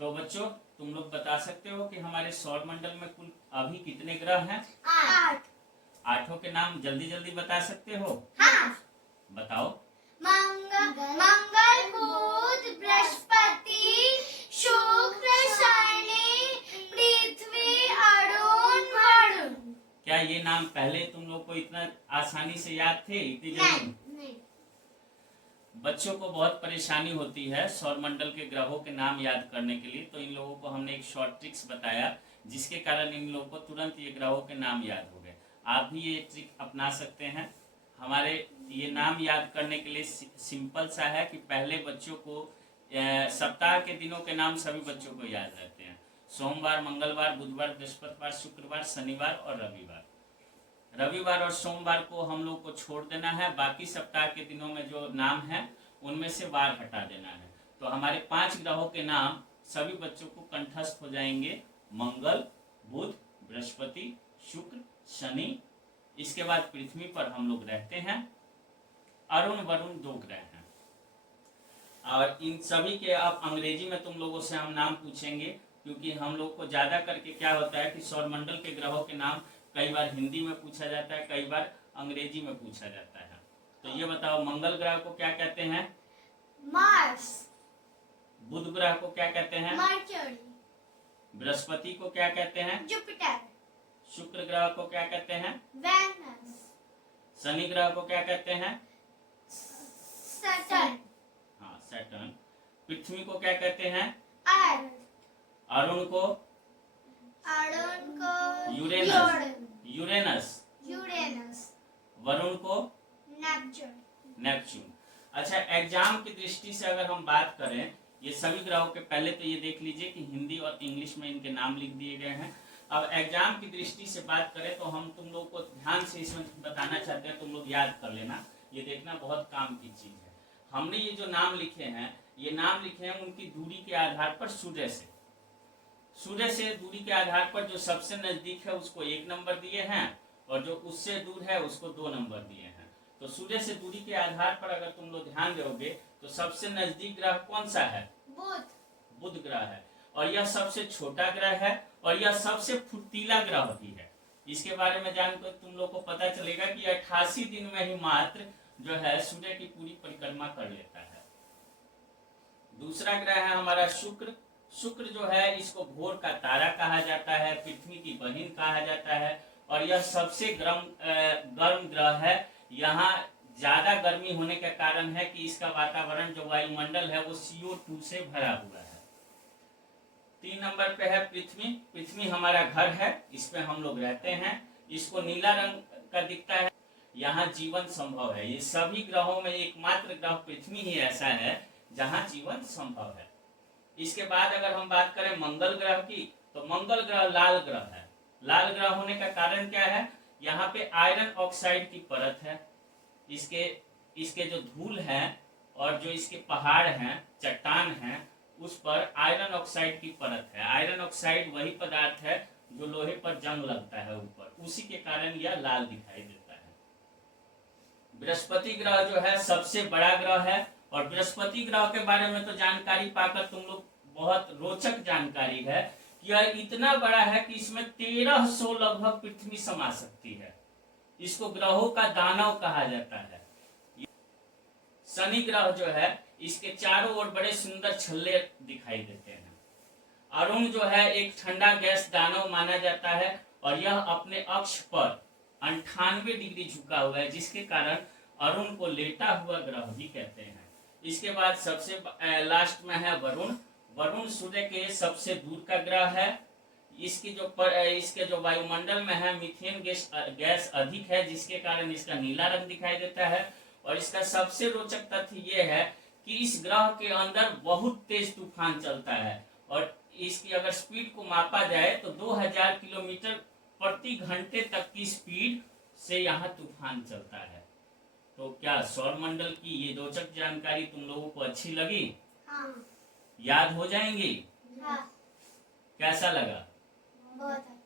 तो बच्चों तुम लोग बता सकते हो कि हमारे सौर मंडल में कुल अभी कितने ग्रह हैं? 8। आठों के नाम जल्दी जल्दी बता सकते हो? हाँ। बताओ। मंगल, बुध, बृहस्पति, शुक्र, शनि, पृथ्वी, अरुण, वरुण। क्या ये नाम पहले तुम लोग को इतना आसानी से याद थे? इतनी जल्दी? नहीं। बच्चों को बहुत परेशानी होती है सौर मंडल के ग्रहों के नाम याद करने के लिए, तो इन लोगों को हमने एक शॉर्ट ट्रिक्स बताया जिसके कारण इन लोगों को तुरंत ये ग्रहों के नाम याद हो गए। आप भी ये ट्रिक अपना सकते हैं। हमारे ये नाम याद करने के लिए सिंपल सा है कि पहले बच्चों को सप्ताह के दिनों के नाम सभी बच्चों को याद रहते हैं। सोमवार, मंगलवार, बुधवार, बृहस्पतिवार, शुक्रवार, शनिवार और रविवार। रविवार और सोमवार को हम लोग को छोड़ देना है, बाकी सप्ताह के दिनों में जो नाम है उनमें से वार हटा देना है। तो हमारे 5 ग्रहों के नाम सभी बच्चों को कंठस्थ हो जाएंगे। मंगल, बुध, बृहस्पति, शुक्र, शनि। इसके बाद पृथ्वी पर हम लोग रहते हैं। अरुण, वरुण 2 ग्रह हैं। और इन सभी के अब अंग्रेजी में तुम लोगों से हम नाम पूछेंगे, क्योंकि हम लोग को ज्यादा करके क्या होता है कि सौरमंडल के ग्रहों के नाम कई बार हिंदी में पूछा जाता है, कई बार अंग्रेजी में पूछा जाता है। तो ये बताओ, मंगल ग्रह को क्या कहते हैं? मार्स। बुध ग्रह को क्या कहते हैं? मर्क्यूरी। बृहस्पति को क्या कहते हैं? जुपिटर। शुक्र ग्रह को क्या कहते हैं? वेनस। शनि ग्रह को क्या कहते हैं? सैटर्न। हाँ, सैटर्न। पृथ्वी को क्या कहते हैं? अर्थ। अरुण को? यूरेनस। यूरेनस। वरुण को? नेपच्यून। अच्छा, एग्जाम की दृष्टि से अगर हम बात करें, ये सभी ग्रहों के पहले तो ये देख लीजिए कि हिंदी और इंग्लिश में इनके नाम लिख दिए गए हैं। अब एग्जाम की दृष्टि से बात करें तो हम तुम लोग को ध्यान से इसमें बताना चाहते हैं, तुम लोग याद कर लेना, ये देखना बहुत काम की चीज है। हमने ये जो नाम लिखे हैं, ये नाम लिखे हैं उनकी दूरी के आधार पर सूर्य से दूरी के आधार पर जो सबसे नजदीक है उसको 1 नंबर दिए हैं और जो उससे दूर है उसको 2 नंबर दिए हैं। तो सूर्य से दूरी के आधार पर अगर तुम लोग ध्यान दोगे तो सबसे नजदीक ग्रह कौन सा है? बुध ग्रह है। और यह सबसे छोटा ग्रह है और यह सबसे फुर्तीला ग्रह भी है। इसके बारे में जानकर तुम लोग को पता चलेगा कि 88 दिन में ही मात्र जो है सूर्य की पूरी परिक्रमा कर लेता है। दूसरा ग्रह है हमारा शुक्र। शुक्र जो है इसको भोर का तारा कहा जाता है, पृथ्वी की बहिन कहा जाता है और यह सबसे गर्म ग्रह है। यहाँ ज्यादा गर्मी होने के कारण है कि इसका वातावरण जो वायुमंडल है वो CO2 से भरा हुआ है। 3 नंबर पे है पृथ्वी। पृथ्वी हमारा घर है, इस पे हम लोग रहते हैं। इसको नीला रंग का दिखता है, यहाँ जीवन संभव है। ये सभी ग्रहों में एकमात्र ग्रह पृथ्वी ही ऐसा है जहाँ जीवन संभव है। इसके बाद अगर हम बात करें मंगल ग्रह की, तो मंगल ग्रह लाल ग्रह है। लाल ग्रह होने का कारण क्या है? यहाँ पे आयरन ऑक्साइड की परत है। इसके जो धूल है और जो इसके पहाड़ हैं, चट्टान हैं, उस पर आयरन ऑक्साइड की परत है। आयरन ऑक्साइड वही पदार्थ है जो लोहे पर जंग लगता है ऊपर, उसी के कारण यह लाल दिखाई देता है। बृहस्पति ग्रह जो है सबसे बड़ा ग्रह है और बृहस्पति ग्रह के बारे में तो जानकारी पाकर तुम लोग बहुत रोचक जानकारी है कि यह इतना बड़ा है कि इसमें 1300 लगभग पृथ्वी समा सकती है। इसको ग्रहों का दानव कहा जाता है। शनि ग्रह जो है इसके चारों ओर बड़े सुंदर छल्ले दिखाई देते हैं। अरुण जो है एक ठंडा गैस दानव माना जाता है और यह अपने अक्ष पर 98 डिग्री झुका हुआ है, जिसके कारण अरुण को लेटा हुआ ग्रह भी कहते हैं। इसके बाद सबसे लास्ट में है वरुण। वरुण सूर्य के सबसे दूर का ग्रह है। इसके जो वायुमंडल में है मीथेन गैस अधिक है, जिसके कारण इसका नीला रंग दिखाई देता है। और इसका सबसे रोचक तथ्य यह है कि इस ग्रह के अंदर बहुत तेज तूफान चलता है और इसकी अगर स्पीड को मापा जाए तो 2000 किलोमीटर प्रति घंटे तक की स्पीड से यहाँ तूफान चलता है। तो क्या सौरमंडल की ये रोचक जानकारी तुम लोगों को अच्छी लगी? हाँ। याद हो जाएंगी? हाँ। कैसा लगा? बहुत